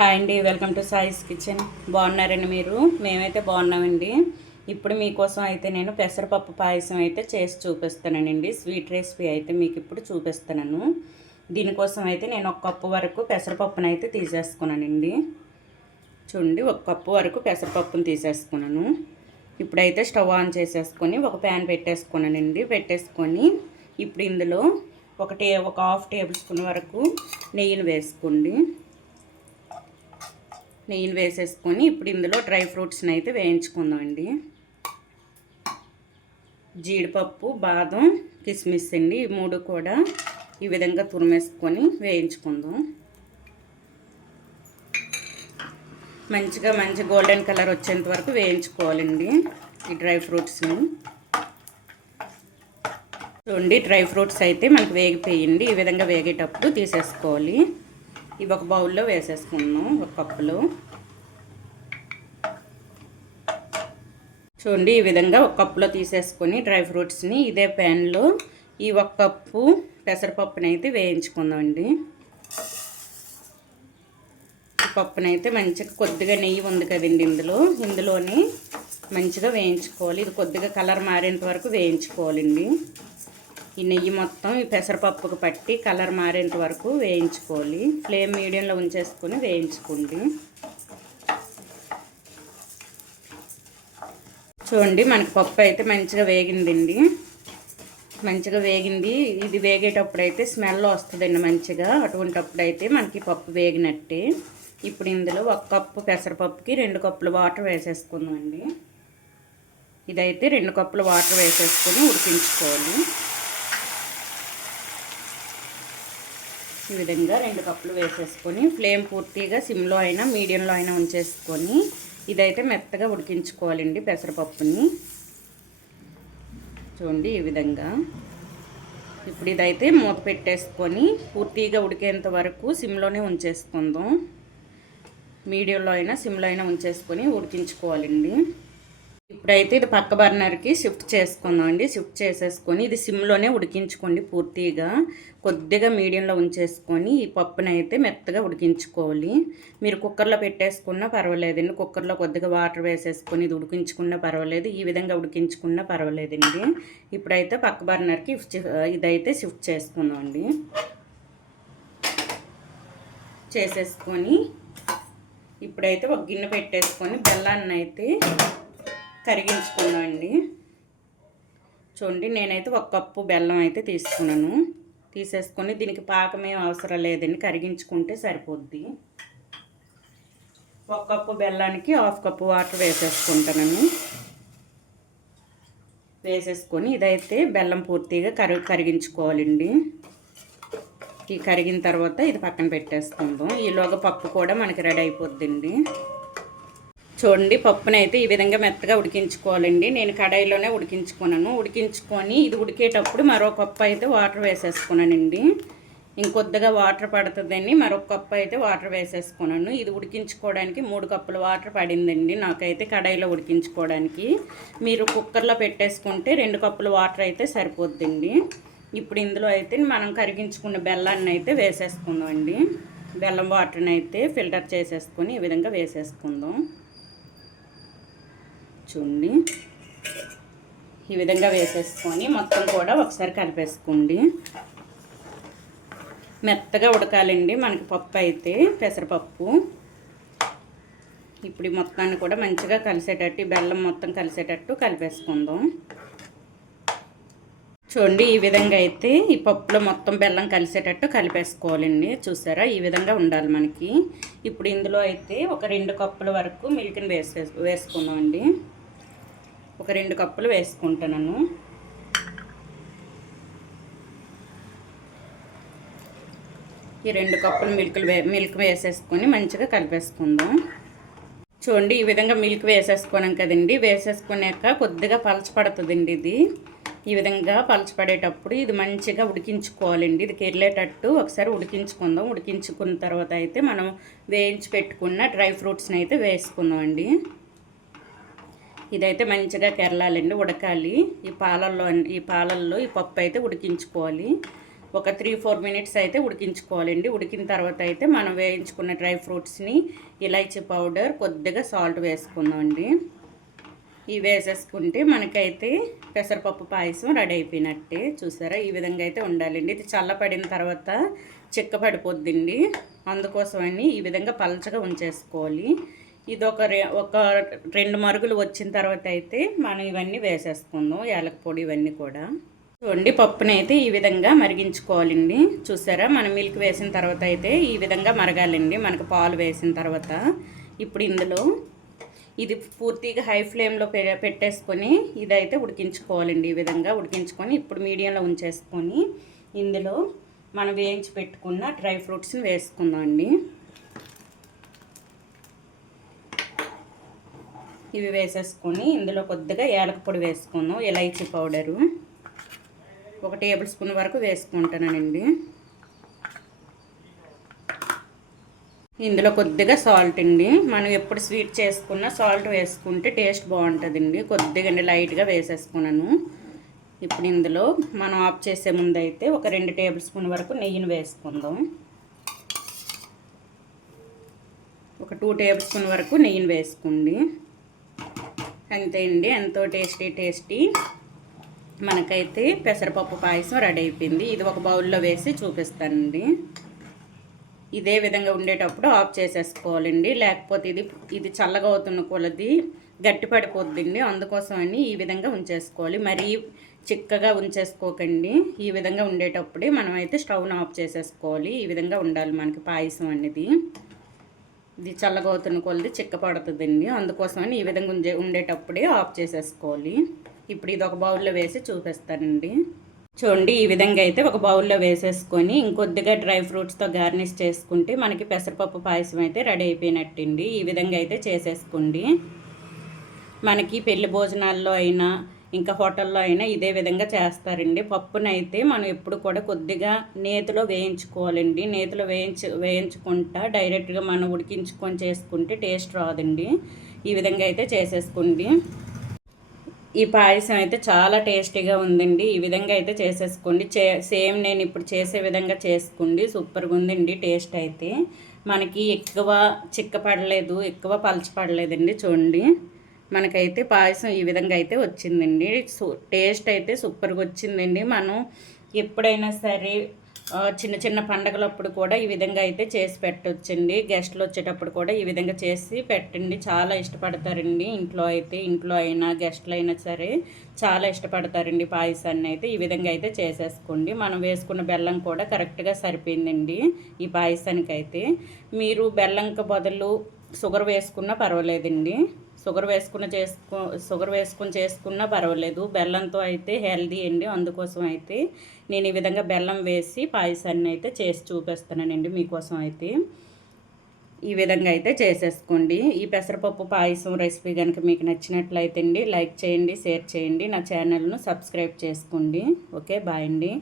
Hi అండి welcome to సాయిస్ kitchen. బాగున్నారండి మీరు? మేమైతే బాగున్నామండి. ఇప్పుడు మీకోసం అయితే నేను పెసరపప్పు పాయసం అయితే చేసి చూపిస్తానండి. స్వీట్ రెసిపీ అయితే మీకు ఇప్పుడు చూపిస్తున్నాను దీనికోసం అయితే నేను ఒక కప్పు వరకు పెసరపప్పును అయితే తీసేసుకున్నానండి. చూడండి ఒక కప్పు వరకు పెసరపప్పును తీసేసుకున్నాను. ఇప్పుడైతే స్టవ్ ఆన్ చేసేసుకొని ఒక ప్యాన్ పెట్టేసుకున్నానండి. పెట్టేసుకొని ఇప్పుడు ఇందులో ఒక టే ఒక హాఫ్ టేబుల్ స్పూన్ వరకు నెయ్యిని వేసుకోండి. నెయ్యిని వేసేసుకొని ఇప్పుడు ఇందులో డ్రై ఫ్రూట్స్ని అయితే వేయించుకుందామండి. జీడిపప్పు బాదం కిస్మిస్ అండి ఈ మూడు కూడా ఈ విధంగా తురిమేసుకొని వేయించుకుందాం. మంచిగా మంచి గోల్డెన్ కలర్ వచ్చేంత వరకు వేయించుకోవాలండి ఈ డ్రై ఫ్రూట్స్ని. చూడండి డ్రై ఫ్రూట్స్ అయితే మనకు వేగిపోయింది. ఈ విధంగా వేగేటప్పుడు తీసేసుకోవాలి. ఇవి ఒక బౌల్లో వేసేసుకున్నాం ఒక కప్పులో. చూడండి ఈ విధంగా ఒక కప్పులో తీసేసుకొని డ్రై ఫ్రూట్స్ని ఇదే ప్యాన్లో ఈ ఒక కప్పు పెసరపప్పునైతే వేయించుకుందామండి. పప్పునైతే మంచిగా కొద్దిగా నెయ్యి ఉంది కదండి ఇందులో. ఇందులోని మంచిగా వేయించుకోవాలి. ఇది కొద్దిగా కలర్ మారేంత వరకు వేయించుకోవాలండి. ఈ నెయ్యి మొత్తం ఈ పెసరపప్పుకు పట్టి కలర్ మారేంత వరకు వేయించుకోవాలి. ఫ్లేమ్ మీడియంలో ఉంచేసుకొని వేయించుకోండి. చూడండి మనకి పప్పు అయితే మంచిగా వేగిందండి. మంచిగా వేగింది. ఇది వేగేటప్పుడు అయితే స్మెల్ వస్తుందండి మంచిగా. అటువంటిప్పుడు అయితే మనకి పప్పు వేగినట్టే. ఇప్పుడు ఇందులో ఒక కప్పు పెసరపప్పుకి రెండు కప్పులు వాటర్ వేసేసుకుందామండి. ఇదైతే రెండు కప్పులు వాటర్ వేసేసుకొని ఉడికించుకోవాలి. ఈ విధంగా రెండు కప్పులు వేసేసుకొని ఫ్లేమ్ పూర్తిగా సిమ్లో అయినా మీడియంలో అయినా ఉంచేసుకొని ఇదైతే మెత్తగా ఉడికించుకోవాలండి పెసరపప్పుని. చూడండి ఈ విధంగా. ఇప్పుడు ఇదైతే మూత పెట్టేసుకొని పూర్తిగా ఉడికేంత వరకు సిమ్లోనే ఉంచేసుకుందాం. మీడియంలో అయినా సిమ్లో అయినా ఉంచేసుకొని ఉడికించుకోవాలండి. ఇప్పుడైతే ఇది పక్క బర్నర్కి షిఫ్ట్ చేసుకుందాం అండి షిఫ్ట్ చేసేసుకొని ఇది సిమ్లోనే ఉడికించుకోండి పూర్తిగా. కొద్దిగా మీడియంలో ఉంచేసుకొని ఈ పప్పుని అయితే మెత్తగా ఉడికించుకోవాలి. మీరు కుక్కర్లో పెట్టేసుకున్నా పర్వాలేదండి కుక్కర్లో కొద్దిగా వాటర్ వేసేసుకొని ఇది ఉడికించుకున్నా పర్వాలేదు. ఈ విధంగా ఉడికించుకున్నా పర్వాలేదండి ఇప్పుడైతే పక్క బర్నర్కి ఇదైతే షిఫ్ట్ చేసుకుందాం అండి చేసేసుకొని ఇప్పుడైతే ఒక గిన్నె పెట్టేసుకొని బెల్లాన్ని అయితే కరిగించుకున్నామండి చూడండి నేనైతే ఒక కప్పు బెల్లం అయితే తీసుకున్నాను. తీసేసుకొని దీనికి పాకమేం అవసరం లేదండి కరిగించుకుంటే సరిపోద్ది. ఒక కప్పు బెల్లానికి హాఫ్ కప్పు వాటర్ వేసేసుకుంటాను వేసేసుకొని ఇదైతే బెల్లం పూర్తిగా కరి కరిగించుకోవాలండి. ఈ కరిగిన తర్వాత ఇది పక్కన పెట్టేసుకుందాం. ఈలోగా పప్పు కూడా మనకి రెడీ అయిపోద్దండి. చూడండి పప్పునైతే ఈ విధంగా మెత్తగా ఉడికించుకోవాలండి. నేను కడాయిలోనే ఉడికించుకున్నాను. ఉడికించుకొని ఇది ఉడికేటప్పుడు మరో కప్పు అయితే వాటర్ వేసేసుకున్నానండి. ఇంకొద్దిగా వాటర్ పడుతుందని మరొక కప్పు అయితే వాటర్ వేసేసుకున్నాను. ఇది ఉడికించుకోవడానికి మూడు కప్పులు వాటర్ పడిందండి నాకైతే కడాయిలో ఉడికించుకోవడానికి. మీరు కుక్కర్లో పెట్టేసుకుంటే రెండు కప్పులు వాటర్ అయితే సరిపోద్దండి. ఇప్పుడు ఇందులో అయితే మనం కరిగించుకున్న బెల్లాన్ని అయితే వేసేసుకుందాం అండి బెల్లం వాటర్ని అయితే ఫిల్టర్ చేసేసుకొని ఈ విధంగా వేసేసుకుందాం. చూడండి ఈ విధంగా వేసేసుకొని మొత్తం కూడా ఒకసారి కలిపేసుకోండి. మెత్తగా ఉడకాలండి మనకి పప్పు అయితే పెసరపప్పు. ఇప్పుడు మొత్తాన్ని కూడా మంచిగా కలిసేటట్టు బెల్లం మొత్తం కలిసేటట్టు కలిపేసుకుందాం. చూడండి ఈ విధంగా అయితే ఈ పప్పులో మొత్తం బెల్లం కలిసేటట్టు కలిపేసుకోవాలండి. చూసారా? ఈ విధంగా ఉండాలి మనకి. ఇప్పుడు ఇందులో అయితే ఒక రెండు కప్పుల వరకు మిల్క్ని వేసే వేసుకుందామండి. ఒక రెండు కప్పులు వేసుకుంటున్నాను ఈ రెండు కప్పులు మిల్క్ మిల్క్ వేసేసుకొని మంచిగా కలిపేసుకుందాం. చూడండి ఈ విధంగా మిల్క్ వేసేసుకున్నాం కదండి. వేసేసుకున్నాక కొద్దిగా పలచపడుతుందండి ఇది. ఈ విధంగా పలచపడేటప్పుడు ఇది మంచిగా ఉడికించుకోవాలండి. ఇది కెర్లేటట్టు ఒకసారి ఉడికించుకుందాం. ఉడికించుకున్న తర్వాత అయితే మనం వేయించి పెట్టుకున్న డ్రై ఫ్రూట్స్ని అయితే వేసుకుందాం అండి ఇదైతే మంచిగా కెరలాలండి ఉడకాలి. ఈ పాలల్లో ఈ పాలల్లో ఈ పప్పు అయితే ఉడికించుకోవాలి. ఒక త్రీ ఫోర్ మినిట్స్ అయితే ఉడికించుకోవాలండి. ఉడికిన తర్వాత అయితే మనం వేయించుకున్న డ్రై ఫ్రూట్స్ని ఇలైచీ పౌడర్ కొద్దిగా సాల్ట్ వేసుకుందామండి. ఇవి వేసేసుకుంటే మనకైతే పెసరపప్పు పాయసం రెడీ అయిపోయినట్టే. చూసారా? ఈ విధంగా అయితే ఉండాలండి. ఇది చల్లపడిన తర్వాత చిక్క పడిపోద్దండి అందుకోసమని ఈ విధంగా పలచగా ఉంచేసుకోవాలి. ఇది ఒక రె ఒక రెండు మరుగులు వచ్చిన తర్వాత అయితే మనం ఇవన్నీ వేసేసుకుందాం యాలక పొడి ఇవన్నీ కూడా. చూడండి పప్పుని అయితే ఈ విధంగా మరిగించుకోవాలండి. చూసారా? మనం మిల్క్ వేసిన తర్వాత అయితే ఈ విధంగా మరగాలండి. మనకు పాలు వేసిన తర్వాత ఇప్పుడు ఇందులో ఇది పూర్తిగా హై ఫ్లేమ్లో పెట్టేసుకొని ఇదైతే ఉడికించుకోవాలండి. ఈ విధంగా ఉడికించుకొని ఇప్పుడు మీడియంలో ఉంచేసుకొని ఇందులో మనం వేయించి పెట్టుకున్న డ్రై ఫ్రూట్స్ని వేసుకుందాం అండి ఇవి వేసేసుకొని ఇందులో కొద్దిగా ఏలక పొడి వేసుకుందాం ఇలైచీ పౌడరు. ఒక టేబుల్ స్పూన్ వరకు వేసుకుంటానండి. ఇందులో కొద్దిగా సాల్ట్ అండి. మనం ఎప్పుడు స్వీట్ చేసుకున్న సాల్ట్ వేసుకుంటే టేస్ట్ బాగుంటుందండి. కొద్దిగా అండి లైట్గా వేసేసుకున్నాను. ఇప్పుడు ఇందులో మనం ఆఫ్ చేసే ముందు అయితే ఒక రెండు టేబుల్ స్పూన్ వరకు నెయ్యిని వేసుకుందాం. ఒక టూ టేబుల్ స్పూన్ వరకు నెయ్యిని వేసుకోండి. అంతే అండి. ఎంతో టేస్టీ టేస్టీ. మనకైతే పెసరపప్పు పాయసం రెడీ అయిపోయింది. ఇది ఒక బౌల్లో వేసి చూపిస్తానండి. ఇదే విధంగా ఉండేటప్పుడు ఆఫ్ చేసేసుకోవాలండి. లేకపోతే ఇది ఇది చల్లగా అవుతున్న కొలది గట్టి అందుకోసం అందుకోసమని ఈ విధంగా ఉంచేసుకోవాలి. మరీ చిక్కగా ఉంచేసుకోకండి. ఈ విధంగా ఉండేటప్పుడే మనమైతే స్టవ్ను ఆఫ్ చేసేసుకోవాలి. ఈ విధంగా ఉండాలి మనకి పాయసం అనేది. ఇది చల్లగవుతున్న కొలది చిక్క పడుతుందండి అందుకోసమని ఈ విధంగా ఉండే ఉండేటప్పుడే ఆఫ్ చేసేసుకోవాలి. ఇప్పుడు ఇది ఒక బౌల్లో వేసి చూపిస్తానండి. చూడండి ఈ విధంగా అయితే ఒక బౌల్లో వేసేసుకొని ఇంకొద్దిగా డ్రై ఫ్రూట్స్తో గార్నిష్ చేసుకుంటే మనకి పెసరపప్పు పాయసం అయితే రెడీ అయిపోయినట్టండి. ఈ విధంగా అయితే చేసేసుకోండి. మనకి పెళ్ళి భోజనాల్లో అయినా ఇంకా హోటల్లో అయినా ఇదే విధంగా చేస్తారండి. పప్పునైతే మనం ఎప్పుడు కూడా కొద్దిగా నేతిలో వేయించుకోవాలండి. నేతిలో వేయించు వేయించుకుంటా డైరెక్ట్గా మనం ఉడికించుకొని చేసుకుంటే టేస్ట్ రాదండి. ఈ విధంగా అయితే చేసేసుకోండి. ఈ పాయసం అయితే చాలా టేస్టీగా ఉందండి. ఈ విధంగా అయితే చేసేసుకోండి. చే సేమ్ నేను ఇప్పుడు చేసే విధంగా చేసుకోండి. సూపర్గా ఉందండి టేస్ట్ అయితే. మనకి ఎక్కువ చిక్క పడలేదు ఎక్కువ పలచపడలేదండి చూడండి. మనకైతే పాయసం ఈ విధంగా అయితే వచ్చిందండి. టేస్ట్ అయితే సూపర్గా వచ్చిందండి. మనం ఎప్పుడైనా సరే చిన్న చిన్న పండగలప్పుడు కూడా ఈ విధంగా అయితే చేసి పెట్టవచ్చండి గెస్ట్లు వచ్చేటప్పుడు కూడా ఈ విధంగా చేసి పెట్టండి. చాలా ఇష్టపడతారండి. ఇంట్లో అయితే ఇంట్లో అయినా గెస్ట్లు అయినా సరే చాలా ఇష్టపడతారండి పాయసాన్ని అయితే. ఈ విధంగా అయితే చేసేసుకోండి. మనం వేసుకున్న బెల్లం కూడా కరెక్ట్గా సరిపోయిందండి ఈ పాయసానికి అయితే మీరు బెల్లంకి బదులు షుగర్ వేసుకున్నా పర్వాలేదండి. షుగర్ వేసుకున్న చేసుకో షుగర్ వేసుకుని చేసుకున్నా పర్వాలేదు. బెల్లంతో అయితే హెల్దీ అండి. అందుకోసం అయితే నేను ఈ విధంగా బెల్లం వేసి పాయసాన్ని అయితే చేసి చూపిస్తున్నానండి మీకోసం అయితే. ఈ విధంగా అయితే చేసేసుకోండి. ఈ పెసరపప్పు పాయసం రెసిపీ కనుక మీకు నచ్చినట్లయితే అండి లైక్ చేయండి షేర్ చేయండి. నా ఛానల్ను సబ్స్క్రైబ్ చేసుకోండి. ఓకే బాయ్ అండి.